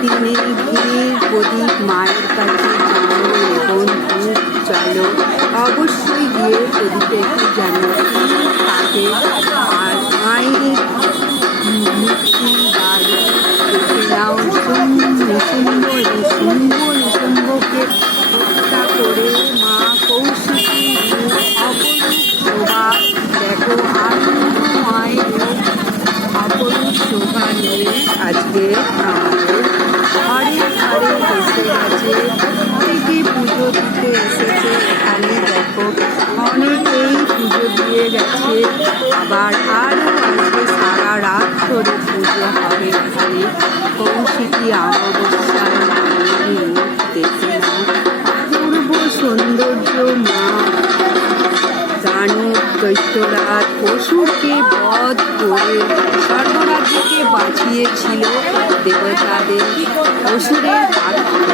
দিনে ঘিরে প্রদীপ মায়ের কাছে জানো এবং ধূপ চলো, অবশ্যই গিয়ে প্রদীপে একটু জানো থাকে। আর মায়ের মূর্তি বা দেখে নাও নিশুম্ভকে হত্যা করে মা কৌশিকীর অপরূপ শোভা দেখো। আনন্দ মায়ের অপরূপ শোভা নিয়ে আজকে আমাদের ঘরে ঘরে এসে গেছে। অনেকে পুজো দিতে এসেছে এখানে দেখো, অনেকেই পুজো দিয়ে গেছে, আবার আরও আজকে সারা রাত ধরে পুজো হবে এখানে। কৌশিকী অমাবস্যার মায়ের দেখে নাও পূর্ব সৌন্দর্য। মা দানব দৈত্যরাজ অসুরকে বধ করে স্বর্গরাজ্যকে বাঁচিয়েছিল দেবতাদের। অসুরের